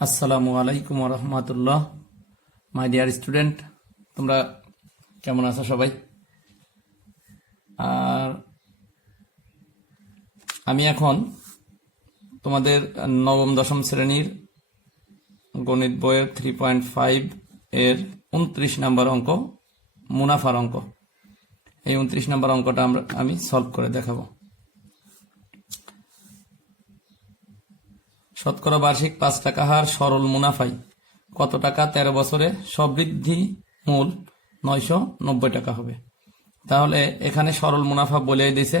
আসসালামু আলাইকুম রহমতুল্লাহ। My dear student, তোমরা কেমন আছো সবাই? আর আমি এখন তোমাদের নবম দশম শ্রেণীর গণিত বইয়ের 3.5 এর 29 নম্বর অঙ্ক, মুনাফার অঙ্ক। এই 29 নম্বর অঙ্কটা আমি সলভ করে দেখাবো। শতকরা বার্ষিক 5 টাকা হার সরল মুনাফায় কত টাকা 13 বছরে সবৃদ্ধি মূল 990 টাকা হবে। তাহলে এখানে সরল মুনাফা বলেই দিয়েছে,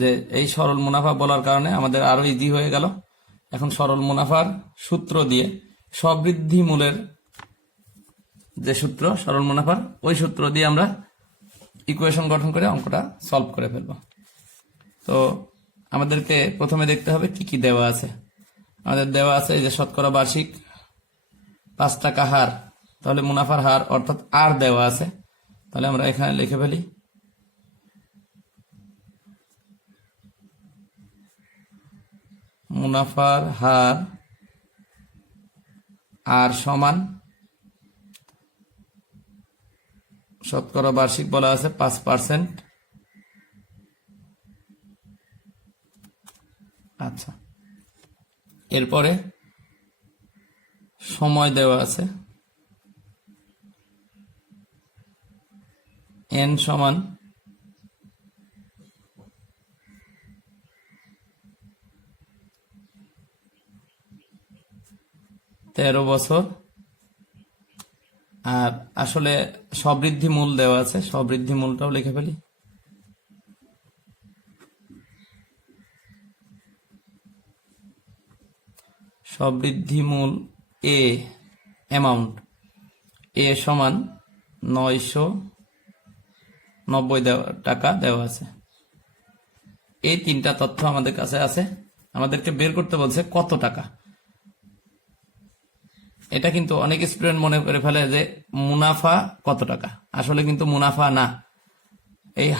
যে এই সরল মুনাফা বলার কারণে আমাদের আরো ইজি হয়ে গেল। এখন সরল মুনাফার সূত্র দিয়ে সবৃদ্ধি মূলের যে সূত্র সরল মুনাফার, ওই সূত্র দিয়ে আমরা ইকুয়েশন গঠন করে অঙ্কটা সলভ করে ফেলব। তো আমাদেরকে প্রথমে দেখতে হবে কি কি দেওয়া আছে। আমাদের দেওয়া আছে যে শতকরা বার্ষিক 5 টাকা হার, তাহলে মুনাফার হার অর্থাৎ আর দেওয়া আছে। তাহলে আমরা এখানে লিখে ফেলি মুনাফার হার আর সমান শতকরা বার্ষিক বলা আছে 5%। আচ্ছা, এরপরে সময় দেওয়া আছে n সমান 13 বছর। আর আসলে সবৃদ্ধি মূল দেওয়া আছে, সবৃদ্ধি মূলটাও লিখে ফেলি। সবৃদ্ধি মূল এ অ্যামাউন্ট এ সমান 990 টাকা দেওয়া আছে। এই তিনটা তথ্য আমাদের কাছে আছে। আমাদেরকে বের করতে বলছে কত টাকা। এটা কিন্তু অনেক স্টুডেন্ট মনে করে ফেলে যে মুনাফা কত টাকা, আসলে কিন্তু মুনাফা না। এই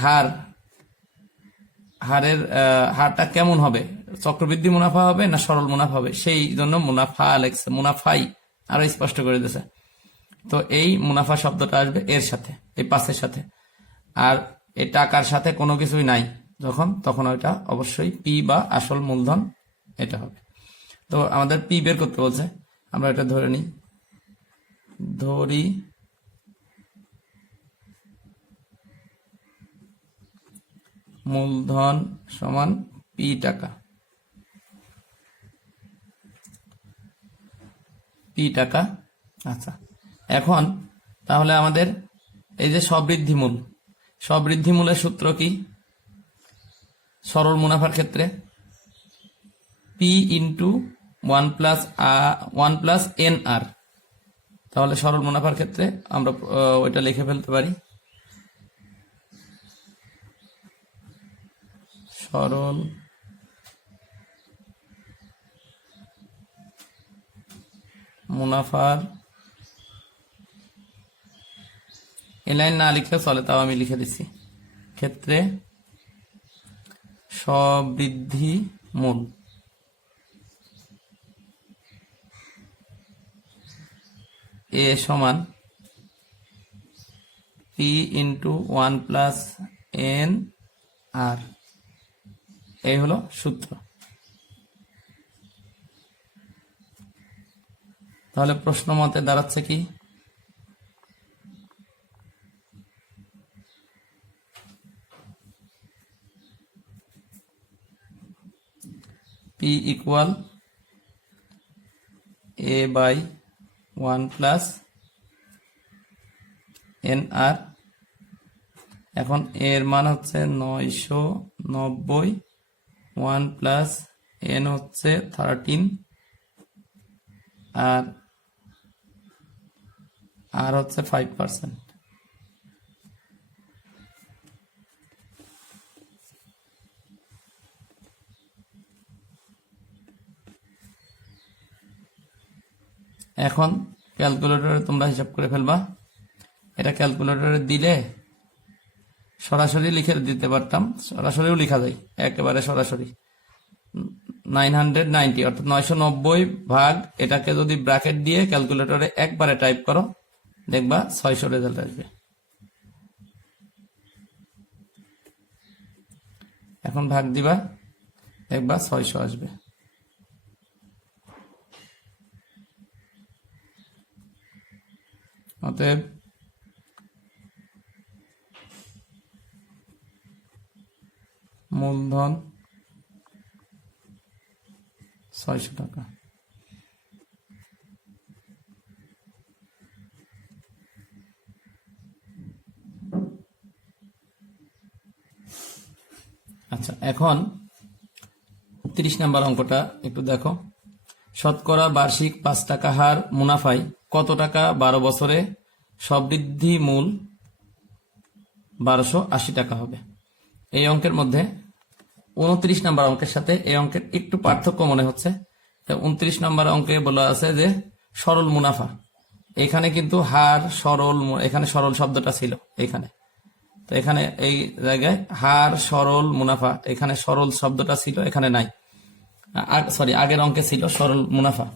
হারটা কেমন হবে, চক্রবৃদ্ধি মুনাফা হবে না সরল মুনাফা হবে, সেই জন্য মুনাফা লেখছে, মুনাফাই আরো স্পষ্ট করে দিয়েছে। তো এই মুনাফা শব্দটা আসবে এর সাথে, এই 5-এর সাথে। আর এই টাকার সাথে কোনো কিছুই নাই তখন ওইটা অবশ্যই পি বা আসল মূলধন এটা হবে। তো আমাদের পি বের করতে বলছে, আমরা এটা ধরি মূলধন সমান পি টাকা। আচ্ছা, এখন তাহলে আমাদের এই যে সবৃদ্ধি মূলের সূত্র কি? সরল মুনাফার ক্ষেত্রে পি ইন্টু 1 + NR। তাহলে সরল মুনাফার ক্ষেত্রে আমরা ওইটা লিখে ফেলতে পারি, সরল মুনাফার, এই লাইন না লিখলে চলে, তাও আমি লিখে দিচ্ছি, ক্ষেত্রে সবৃদ্ধি মূল এ সমান পি ইন্টু 1 + NR। এই হলো সূত্র। তাহলে প্রশ্ন মতে দাঁড়াচ্ছে কি? P = A/1 + NR। এখন এর মান হচ্ছে 990, 1 + N হচ্ছে 13, আর হচ্ছে 5%। এখন ক্যালকুলেটরে তোমরা হিসাব করে ফেলবা। এটা ক্যালকুলেটরে দিলে সরাসরি লিখে দিতে পারতাম, সরাসরিও লেখা যায়, একেবারে সরাসরি 990 অর্থাৎ 990 ভাগ এটাকে যদি ব্র্যাকেট দিয়ে ক্যালকুলেটরে একবারে টাইপ করো দেখবা 600 রেজাল্ট আসবে। এখন ভাগ দিবা দেখবা 600 আসবে। অতএব মূলধন 600 টাকা। আচ্ছা, এখন 30 নম্বর অঙ্কটা একটু দেখো। শতকরা বার্ষিক 5 টাকা হার মুনাফায় কত টাকা 12 বছরে সবৃদ্ধি মূল 1280 টাকা হবে। এই অঙ্কের মধ্যে 29 নম্বর অঙ্কের সাথে এই অঙ্কের একটু পার্থক্য মনে হচ্ছে। 29 নম্বর অঙ্কে বলা আছে যে সরল মুনাফা, এখানে কিন্তু হার সরল, এখানে সরল শব্দটা ছিল এখানে, তো এখানে এই জায়গায় হার সরল মুনাফা, এখানে সরল শব্দটা ছিল এখানে নাই, সরি আগের অঙ্কে ছিল সরল মুনাফা,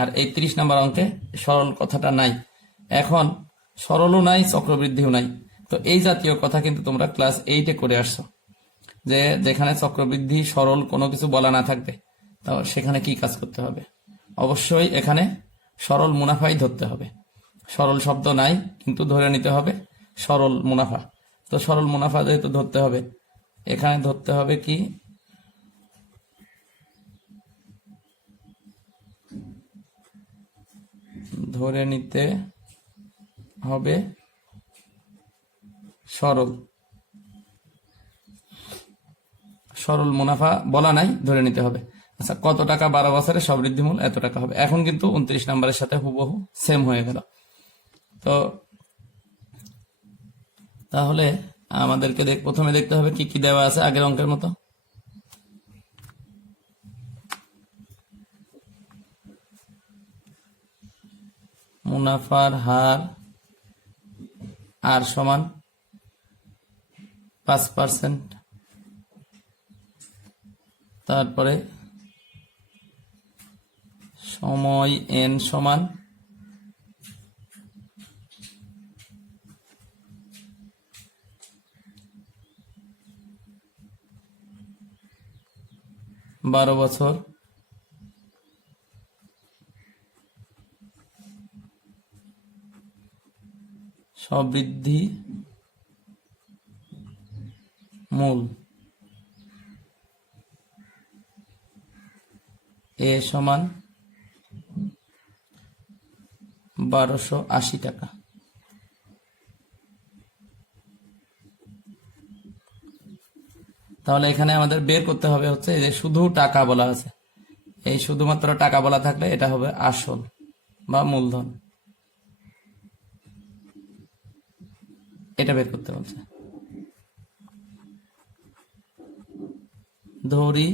আর এই 30 নম্বর অঙ্কে সরল কথাটা নাই। এখন সরলও নাই চক্রবৃদ্ধিও নাই। তো এই জাতীয় কথা কিন্তু তোমরা ক্লাস 8-এ করে আসছো, যে যেখানে চক্রবৃদ্ধি সরল কোনো কিছু বলা না থাকবে তো সেখানে কি কাজ করতে হবে, অবশ্যই এখানে সরল মুনাফাই ধরতে হবে। সরল শব্দ নাই কিন্তু ধরে নিতে হবে সরল মুনাফা। তো সরল মুনাফা যেহেতু ধরতে হবে, এখানে ধরতে হবে কি ধরে নিতে হবে সরল, সরল মুনাফা বলা নাই, ধরে নিতে হবে। আচ্ছা, কত টাকা 12 বছরে সবৃদ্ধি মূল এত টাকা হবে। এখন কিন্তু 29 নম্বরের সাথে হুবহু সেম হয়ে গেল। তো তাহলে আমাদেরকে প্রথমে দেখতে হবে কি কি দেওয়া আছে আগের অঙ্কের মতো। মুনাফার হার আর সমান 5%, তারপরে সময় n সমান 12 বছর, সবৃদ্ধি মূল এ সমান 1280 টাকা। তাহলে এখানে আমাদের বের করতে হবে হচ্ছে এই যে শুধু টাকা বলা আছে, এই শুধুমাত্র টাকা বলা থাকলে এটা হবে আসল বা মূলধন, এটা বের করতে বলছে। ধরি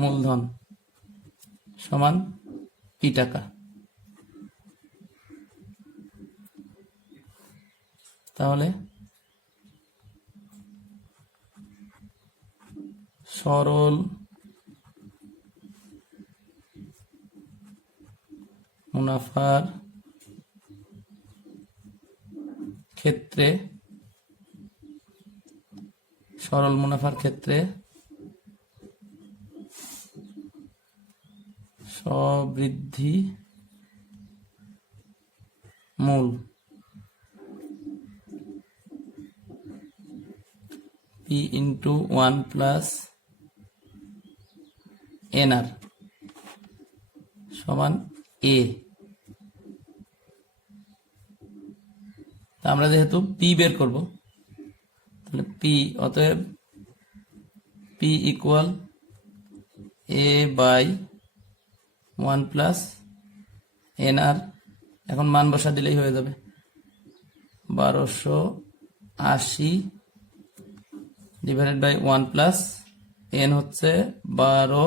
মূলধন সমান p টাকা, তাহলে সরল মুনাফার ক্ষেত্রে সবৃদ্ধি মূল p into 1 plus nr সমান a। আমরা যেহেতু p বের করব, তাহলে p, অতএব p equal a by 1 plus nr। এখন মান বসা দিলেই হয়ে যাবে 1280 ডিভাইডেড বাই 1 প্লাস n হচ্ছে 12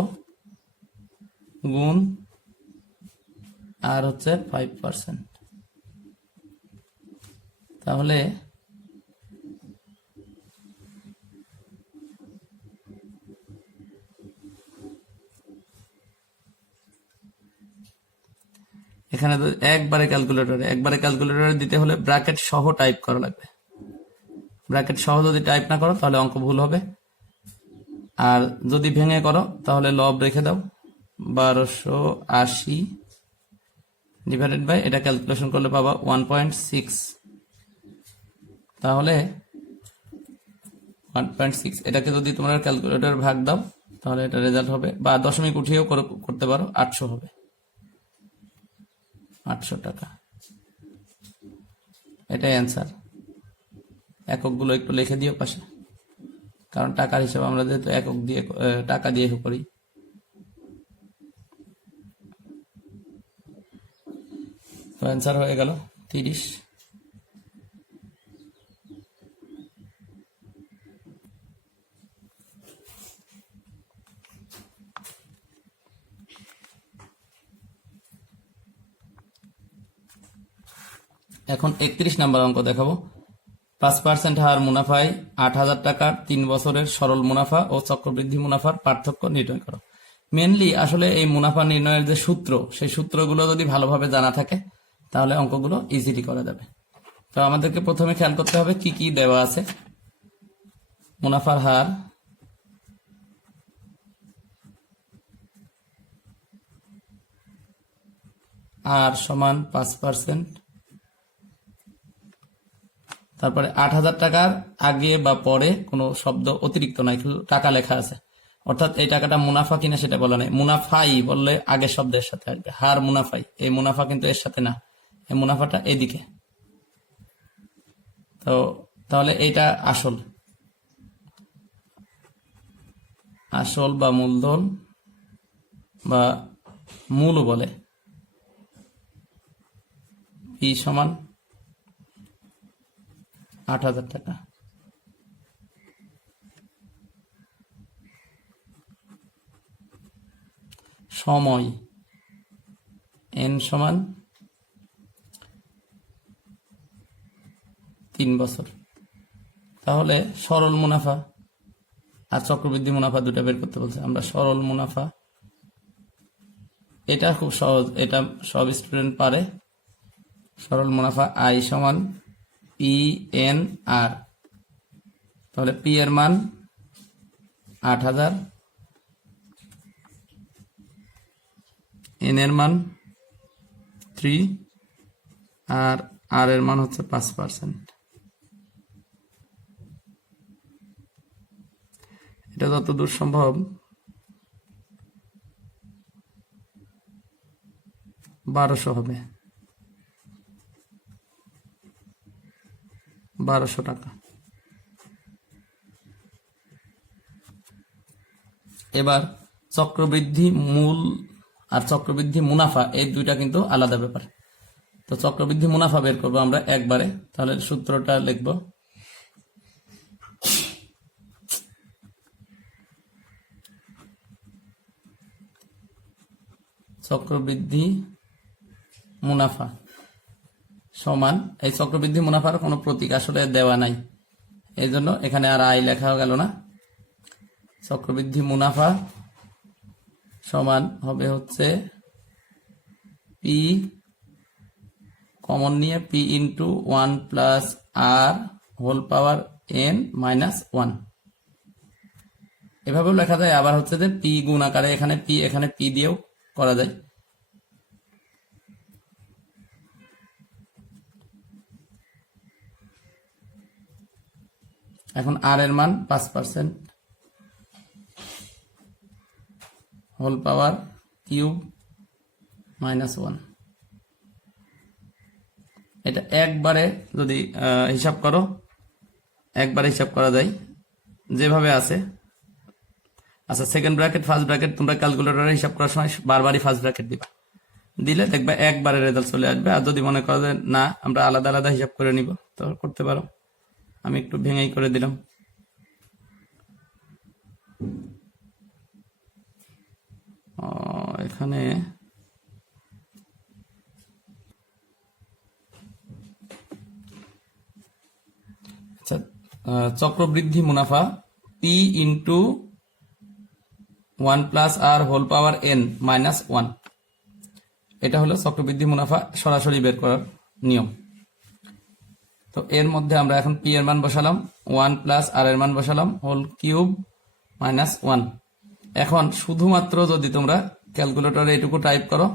গুণ আর হচ্ছে 5%। তাহলে এখানে তো একবারে ক্যালকুলেটরে দিতে হলে ব্র্যাকেট সহ টাইপ করা লাগবে। ব্র্যাকেট সহ যদি টাইপ না করো তাহলে অঙ্ক ভুল হবে, আর যদি ভেঙে করো তাহলে লব রেখে দাও। 1280 ডিভাইডেড বাই, এটা ক্যালকুলেশন করলে পাবা 1.6, তাহলে 1.6 এটাকে যদি তোমরা ক্যালকুলেটর ভাগ দাও তাহলে এটা রেজাল্ট হবে, বা দশমিক উঠিয়েও করতে পারো, 800 হবে, 800 টাকা। এটাই অ্যান্সার। এককগুলো একটু লিখে দিও পাশে, কারণ টাকার হিসাব আমরা যেহেতু একক দিয়ে টাকা দিয়ে করি। তো অ্যান্সার হয়ে গেল 30। এখন 31 নাম্বার অঙ্ক দেখাবো। 5% হার মুনাফায় 8,000 টাকার 3 বছরের সরল মুনাফা ও চক্রবৃদ্ধি মুনাফার পার্থক্য নির্ণয় করো। মেনলি আসলে এই মুনাফা নির্ণয়ের যে সূত্র, সেই সূত্রগুলো যদি ভালোভাবে জানা থাকে তাহলে অঙ্কগুলো ইজিলি করা যাবে। তো আমাদেরকে প্রথমে খেয়াল করতে হবে কি কি দেওয়া আছে। মুনাফার হার আর সমান 5%, তারপরে 8,000 টাকার আগে বা পরে কোনো শব্দ অতিরিক্ত নাই, টাকা লেখা আছে, অর্থাৎ এই টাকাটা মুনাফা কিনা সেটা বলা নেই। মুনাফাই বললে আগের শব্দের সাথে আসবে, হার মুনাফাই, এই মুনাফা কিন্তু এর সাথে না, এই মুনাফাটা এদিকে। তো তাহলে এইটা আসল বা মূলধন বা মূল বলে। পি সমান 8,000 টাকা। সময় এন সমান 3 বছর। তাহলে সরল মুনাফা আর চক্রবৃদ্ধি মুনাফা দুটা বের করতে বলছে। আমরা সরল মুনাফা, এটা খুব সহজ, এটা সব স্টুডেন্ট পারে। সরল মুনাফা আই সমান পি এন আর, তাহলে পি এর মান 8,000, এন এর মান 3 আর আর এর মান হচ্ছে 5%। এটা যতদূর সম্ভব 1200 হবে, 1200 টাকা। এবার চক্রবৃদ্ধি মূল আর চক্রবৃদ্ধি মুনাফা এই দুইটা কিন্তু আলাদা ব্যাপার। তো চক্রবৃদ্ধি মুনাফা বের করবো আমরা একবারে, তাহলে সূত্রটা লিখব। চক্রবৃদ্ধি মুনাফা সমান, এই চক্রবৃদ্ধি মুনাফার কোনো প্রতীক আসলে দেওয়া নাই, এই জন্য এখানে আর আই লেখা গেল না। চক্রবৃদ্ধি মুনাফা সমান হবে হচ্ছে পি, কমন নিয়ে পি ইন্টু 1 প্লাস আর হোল পাওয়ার এন মাইনাস 1, এভাবেও লেখা যায়। আবার হচ্ছে যে পি গুণ আকারে এখানে পি দিয়েও করা যায়। এখন আর এর মান 5%, হোল পাওয়ার কিউব মাইনাস 1। এটা একবারে যদি হিসাব করো, একবারে হিসাব করা যায় যেভাবে আছে। আচ্ছা, সেকেন্ড ব্র্যাকেট ফার্স্ট ব্র্যাকেট তোমরা ক্যালকুলেটরে হিসাব করার সময় বারবারই ফার্স্ট ব্র্যাকেট দিবা, দিলে দেখবে একবারে রেজাল্ট চলে আসবে। আর যদি মনে করো যে না আমরা আলাদা আলাদা হিসাব করে নিব, তো করতে পারো। আমি একটু ভেঙেই করে দিলাম। এখানে আচ্ছা, চক্রবৃদ্ধি মুনাফা পি ইন্টু 1 প্লাস আর হোল পাওয়ার এন মাইনাস 1, এটা হলো চক্রবৃদ্ধি মুনাফা সরাসরি বের করার নিয়ম। তো এর মধ্যে আমরা এখন পি এর মান বসালাম 1 প্লাস আর এর মান বসালাম হোল কিউব মাইনাস 1। এখন শুধুমাত্র যদি তোমরা ক্যালকুলেটরে এটুকু টাইপ করো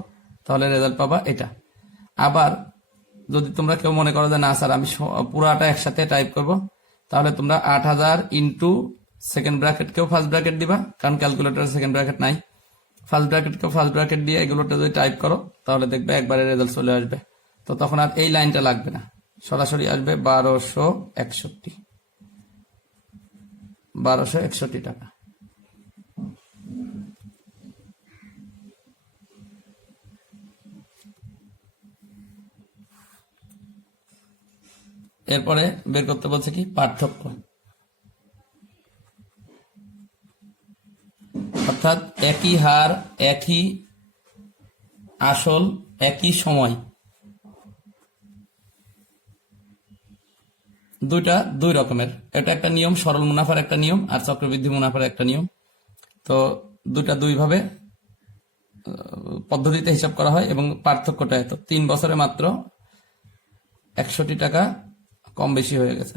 তাহলে রেজাল্ট পাবা এটা। আবার যদি তোমরা কেউ মনে করো যে না স্যার আমি পুরাটা একসাথে টাইপ করব, তাহলে তোমরা 8000 ইন্টু সেকেন্ড ব্র্যাকেটকেও ফার্স্ট ব্র্যাকেট দিবা, কারণ ক্যালকুলেটরে সেকেন্ড ব্র্যাকেট নাই। ফার্স্ট ব্র্যাকেটকেও ফার্স্ট ব্র্যাকেট দিয়ে এগুলোটা যদি টাইপ করো তাহলে দেখবে একবারে রেজাল্ট চলে আসবে। তো তখন আর এই লাইনটা লাগবে না, সরাসরি আসবে 1261 টাকা। এরপরে বের করতে বলছে কি পার্থক্য, অর্থাৎ একই হার, একই আসল, একই সময়, দুইটা দুই রকমের। এটা একটা নিয়ম, সরল মুনাফার একটা নিয়ম আর চক্রবৃদ্ধি মুনাফার একটা নিয়ম। তো দুইটা দুই ভাবে পদ্ধতিতে হিসাব করা হয় এবং পার্থক্যটা এত 3 বছরে মাত্র 61 টাকা কম বেশি হয়ে গেছে।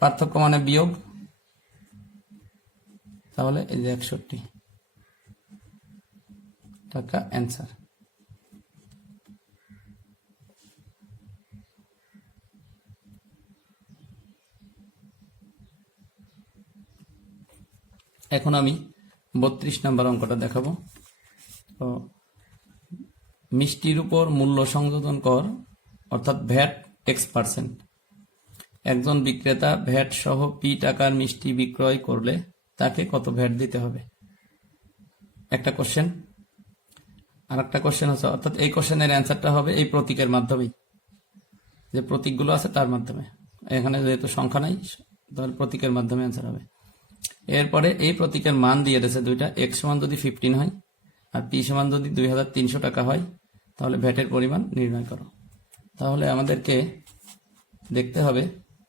পার্থক্য মানে বিয়োগ, তাহলে এই যে 61 টাকা অ্যান্সার। এখন আমি 32 নম্বর অঙ্কটা দেখাবো। তো মিষ্টির উপর মূল্য সংযোজন কর অর্থাৎ ভ্যাট X%। একজন বিক্রেতা ভ্যাট সহ পি টাকার মিষ্টি বিক্রয় করলে তাকে কত ভ্যাট দিতে হবে? একটা কোশ্চেন। আর একটা কোশ্চেন হচ্ছে, অর্থাৎ এই কোশ্চেনের অ্যান্সারটা হবে এই প্রতীকের মাধ্যমেই, যে প্রতীকগুলো আছে তার মাধ্যমে। এখানে যেহেতু সংখ্যা নাই তাহলে প্রতীকের মাধ্যমে অ্যান্সার হবে। এরপরে এই প্রতীকের মান দিয়ে দিয়েছে দুইটা, এক্স সমান যদি 15 হয় আর পি সমান যদি 2300 টাকা হয় তাহলে ভ্যাটের পরিমাণ নির্ণয় করো। তাহলে আমাদেরকে দেখতে হবে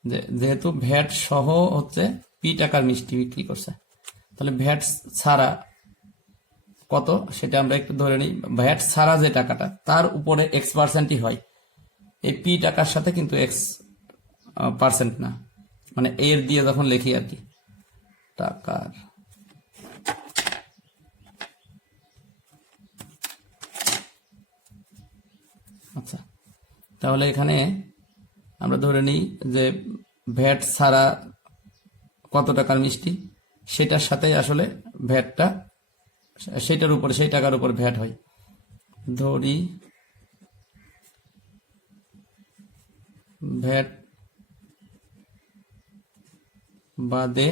যে যেহেতু ভ্যাট সহ হচ্ছে পি টাকার মিষ্টি বিক্রি করছে, তাহলে ভ্যাট ছাড়া কত সেটা আমরা একটু ধরে নিই। ভ্যাট ছাড়া যে টাকাটা তার উপরে X%ই হয়, এই পি টাকার সাথে কিন্তু X% না, মানে এর দিয়ে যখন লিখি আর কি টাকার। আচ্ছা, তাহলে এখানে আমরা ধরে নিই যে ভ্যাট ছাড়া কত টাকার মিষ্টি সেটার সাথে আসলে ভ্যাটটা সেটার উপরে, সেই টাকার উপর ভ্যাট হয়। ধরি ভ্যাট বাদে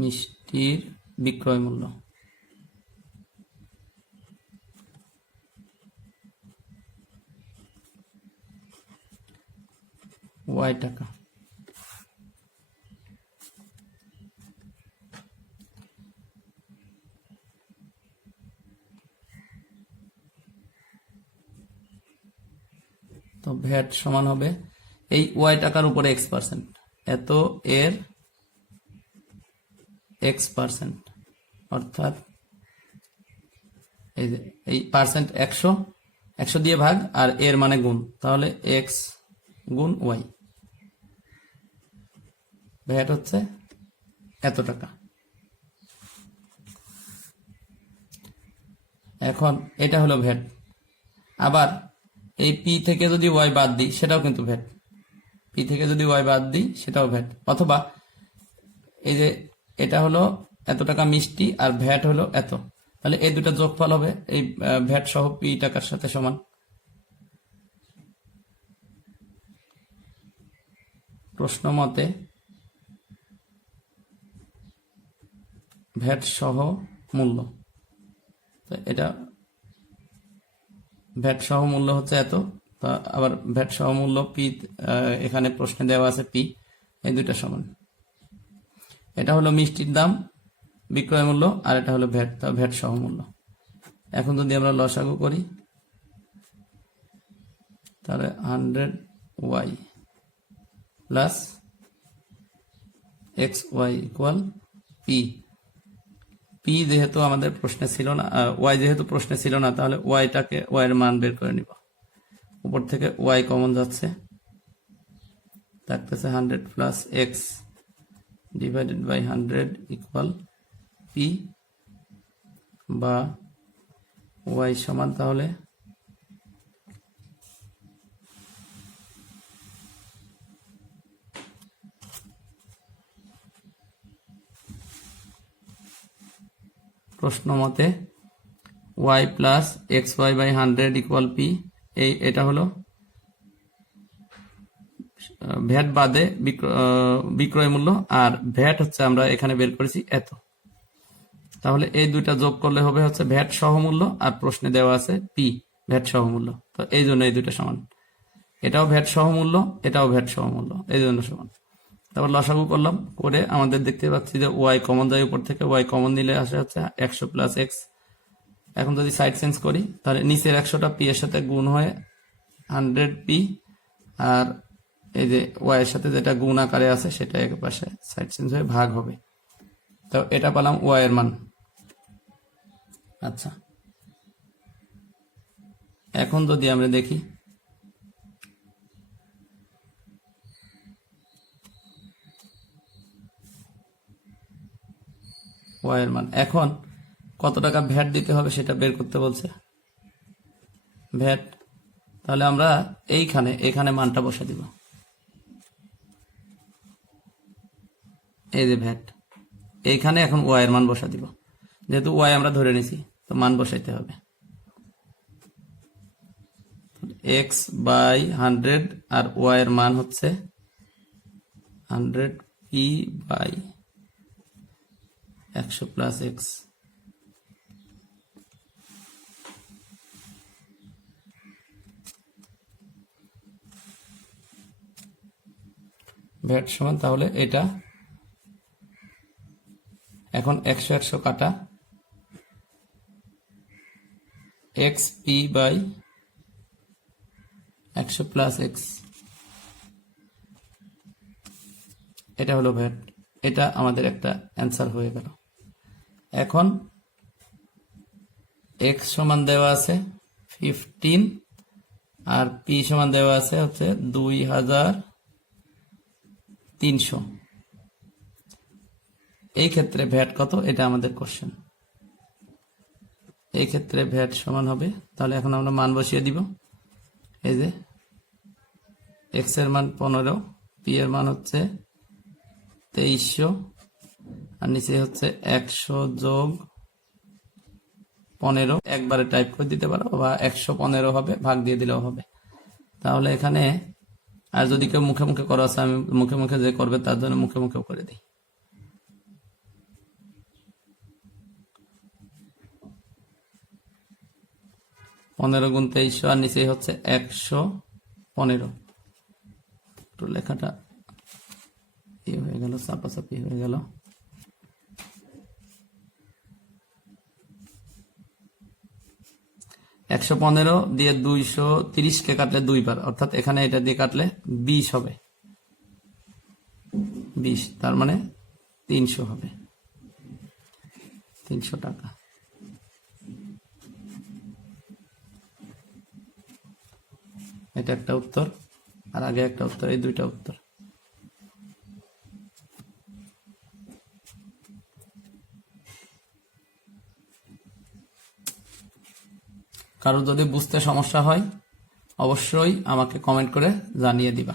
মিষ্টির বিক্রয় মূল্য Y টাকা। তো ভ্যাট সমান হবে এই Y টাকার উপরে X%, এত এর X%, অর্থাৎ এই যে এই পার্সেন্ট 100 দিয়ে ভাগ আর এর মানে গুণ, তাহলে X গুণ Y। ভ্যাট হচ্ছে এত টাকা। এখন এটা হলো ভ্যাট। আবার এই পি থেকে যদি ওয়াই বাদ দিই সেটাও কিন্তু ভ্যাট, পি থেকে যদি ওয়াই বাদ দিই সেটাও ভ্যাট। অথবা এই যে এটা হলো এত টাকা মিষ্টি আর ভ্যাট হলো এত, তাহলে এই দুটো যোগফল হবে এই ভ্যাট সহ পি টাকার সাথে সমান। প্রশ্ন মতে ভ্যাট সহ মূল্য, এটা ভ্যাট সহ মূল্য হচ্ছে এত, আবার ভ্যাট সহ মূল্য পি, এখানে প্রশ্নে দেওয়া আছে পি, এই দুইটা সমান। এটা হলো মিষ্টির দাম বিক্রয় মূল্য আর এটা হলো ভ্যাট, ভ্যাট সহ মূল্য। এখন যদি আমরা লসাগু করি তাহলে 100y plus xy equal P. P যেহেতু আমাদের প্রশ্নে ছিল না, ওয়াই যেহেতু প্রশ্নে ছিল না, তাহলে ওয়াইটাকে, ওয়াই এর মান বের করে নিব। উপর থেকে ওয়াই কমন যাচ্ছে, থাকতেছে 100 plus X divided by 100 equal P, বা ওয়াই সমান তাহলে প্রশ্ন মতে Y plus X Y by 100 equal P. এটা হলো ভ্যাট বাদে বিক্রয় মূল্য, আর ভ্যাট হচ্ছে আমরা এখানে বের করেছি এত। তাহলে এই দুইটা যোগ করলে হবে হচ্ছে ভ্যাট সহ মূল্য, আর প্রশ্নে দেওয়া আছে পি ভ্যাট সহ মূল্য, তো এই জন্য এই দুইটা সমান। এটাও ভ্যাট সহ মূল্য, এটাও ভ্যাট সহ মূল্য, এই জন্য সমান। তারপর লসাগু করলাম, করে আমাদের দেখতে পাচ্ছি যে ওয়াই কমন যায় উপর থেকে, ওয়াই কমন নিলে আসে হচ্ছে 100 প্লাস এক্স। এখন যদি সাইড চেঞ্জ করি, তাহলে নিচের 100টা পি এর সাথে গুণ হয়ে 100 পি, আর এই যে ওয়াই এর সাথে যেটা গুণ আকারে আছে সেটা এক পাশে সাইড চেঞ্জ হয়ে ভাগ হবে। তো এটা পেলাম ওয়াই এর মান। আচ্ছা, এখন যদি আমরা দেখি ওয়াই এর মান, এখন কত টাকা ভ্যাট দিতে হবে সেটা বের করতে বলছে, ভ্যাট। তাহলে আমরা এখানে মানটা বসে দিব, এই যে ভ্যাট, এইখানে এখন ওয়াই এর মান বসা দিব, যেহেতু ওয়াই আমরা ধরে নিছি, তো মান বসাইতে হবে। এক্স বাই 100 আর ওয়াই এর মান হচ্ছে 100 P by 100 plus X. VAT সমান তাহলে এটা এখন 100 100 কাটা, X P by 100 plus X, এটা হলো ভ্যাট। এটা আমাদের একটা অ্যান্সার হয়ে গেল। এখন এক্স সমান দেওয়া আছে 15 আর পি সমান দেওয়া আছে হচ্ছে 2300। এই ক্ষেত্রে ভ্যাট কত, এটা আমাদের কোশ্চেন। এই ক্ষেত্রে ভ্যাট সমান হবে, তাহলে এখন আমরা মান বসিয়ে দিব। এই যে এক্স এর মান 15, পি এর মান হচ্ছে 2300, আর নিচে হচ্ছে 100 যোগ 15, একবারে টাইপ করে দিতে পারো, বা 115 হবে, ভাগ দিয়ে দিলেও হবে। তাহলে এখানে আর যদি কেউ মুখে মুখে করা আছে, আমি মুখে মুখে যে করবে তার জন্য মুখে মুখেও করে দিই। 15 গুণ 2300, আর নিচে হচ্ছে 115। একটু লেখাটা হয়ে গেল, চাপাচাপি হয়ে গেল। একশো 15 দিয়ে 230 কে কাটলে 2 বার, অর্থাৎ এখানে এটা দিয়ে কাটলে 20 হবে, 20, তার মানে 300 হবে, 300 টাকা। এটা একটা উত্তর, আর আগে একটা উত্তর, এই দুইটা উত্তর। কারো যদি বুঝতে সমস্যা হয় অবশ্যই আমাকে কমেন্ট করে জানিয়ে দিবা।